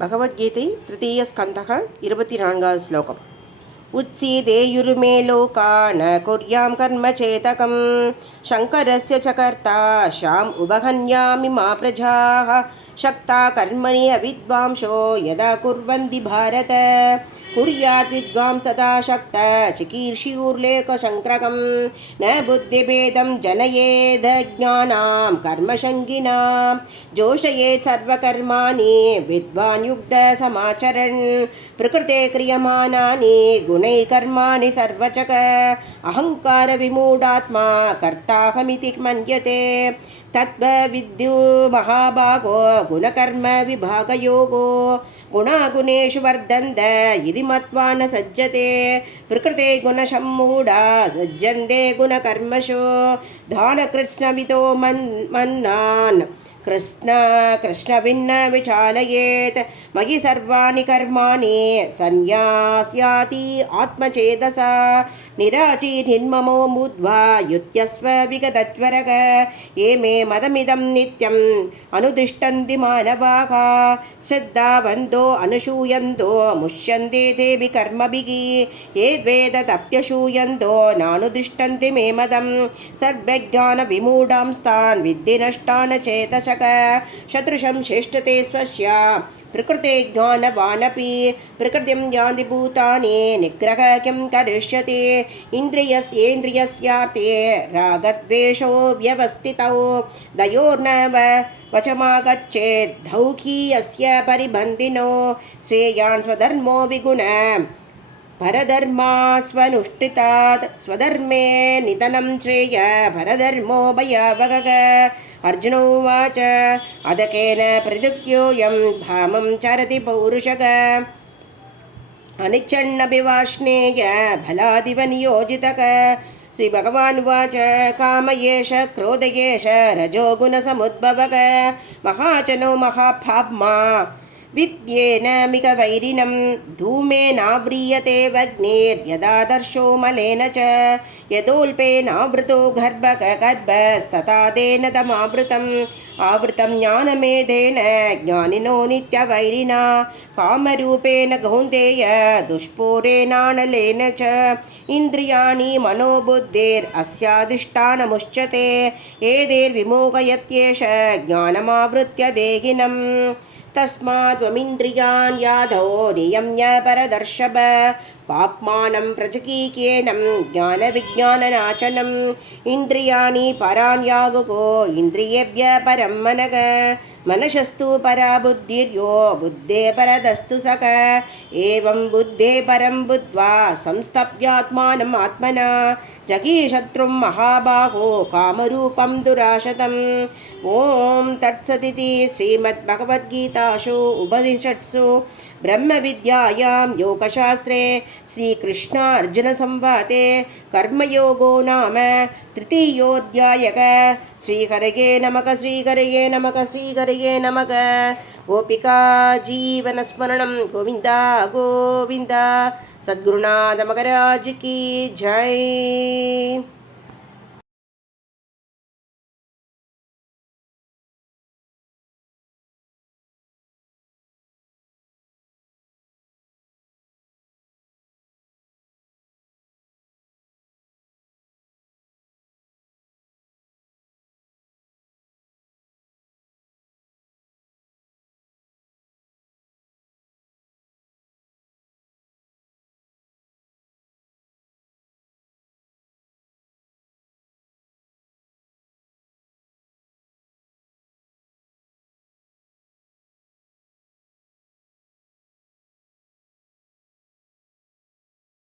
भगवद्गीते तृतीयस्कन्धः 24 श्लोकम् उत्सीदेयुर्मे लोका न कुर्यां कर्म चेतकं शङ्करस्य च कर्ता शाम् उभहन्यामि मा प्रजाः शक्ता कर्मणि अविद्वांसो यदा कुर्वन्ति भारत कुर्यात् विद्वांसता शक्त चिकीर्ष्युर्लेखशङ्क्रकं न बुद्धिभेदं जनयेद ज्ञानां कर्मशङ्गिनां जोषयेत् सर्वकर्माणि विद्वान् युक्तसमाचरन् प्रकृते क्रियमाणानि गुणैः कर्माणि सर्वचक अहङ्कारविमूढात्मा कर्ताहमिति मन्यते तत्त्वविद्यो महाभागो गुणकर्म विभागयोगो गुणागुणेषु वर्धन्त इति मत्वा न सज्जते प्रकृते गुणसम्मूढा सज्जन्ते गुणकर्मसु दानकृत्स्नविदो मन्नान् कृष्णभिन्न विचालयेत् मयि सर्वाणि कर्माणि सन्न्यास्याति आत्मचेतसा निराचीर्निर्ममो मूढ्वा युध्यस्व विगतज्वरः ये मे मदमिदं नित्यम् अनुतिष्ठन्ति मानवाः श्रद्धावन्तो अनुसूयन्तो मुह्यन्ते तेऽपि कर्मभिः ये द्वेदतप्यसूयन्तो नानुतिष्ठन्ति मे मदं सर्वज्ञानविमूढांस्तान् विद्धि नष्टान् चेतसः शत्रुषं चेष्टते स्वस्य प्रकृते ज्ञानवानपि प्रकृतिं यान्ति भूतानि निग्रह किं करिष्यति इन्द्रियस्येन्द्रियस्यार्थे रागद्वेषो व्यवस्थितौ दयोर्न वचमागच्छेत् धौकी अस्य परिबन्धिनो श्रेयान् स्वधर्मो विगुण परधर्मा स्वनुष्ठितात् स्वधर्मे निधनं श्रेय परधर्मो भयावहः अर्जुन उवाच अदकेन प्रदुक्योऽयं धामं चरति पौरुषः अनिच्छन्नभिवाष्णेय फलादिव नियोजितः श्रीभगवानुवाच काम एष क्रोध एष रजोगुणसमुद्भवः महाचनो महापाप्मा विद्येन मिकवैरिणं धूमेनाव्रियते वह्निर्यदादर्शो मलेन च यदोल्पेनावृतो गर्भस्तथा तेन तमावृतम् आवृतं ज्ञानमेधेन ज्ञानिनो नित्यवैरिणा कामरूपेण कौन्तेय दुष्पूरेणानलेन च इन्द्रियाणि मनोबुद्धिरस्याधिष्ठानमुच्यते एतैर्विमोहयत्येष ज्ञानमावृत्य देहिनम् तस्माद्वमिन्द्रियान् यादौ नियम्य परदर्शभ पाप्मानं प्रचकीकेनं ज्ञानविज्ञाननाशनम् इन्द्रियाणि पराण्यागुको इन्द्रियेभ्यः परं मनः मनसस्तु परा बुद्धिर्यो बुद्धे परतस्तु सक एवं बुद्धे परं बुद्ध्वा संस्थप्यात्मानम् आत्मना जगीशत्रुं महाबाहो कामरूपं दुराशतम् ॐ तत्सदिति श्रीमद्भगवद्गीतासु उपनिषत्सु ब्रह्मविद्यायां योगशास्त्रे श्रीकृष्णार्जुनसंवादे कर्मयोगो नाम तृतीयोऽध्यायः श्रीहरये नमः श्रीहरये नमः श्रीहरये नमः गोपिका जीवनस्मरणं गोविन्दा गोविन्दा सद्गुरुनाथ महाराज की जय।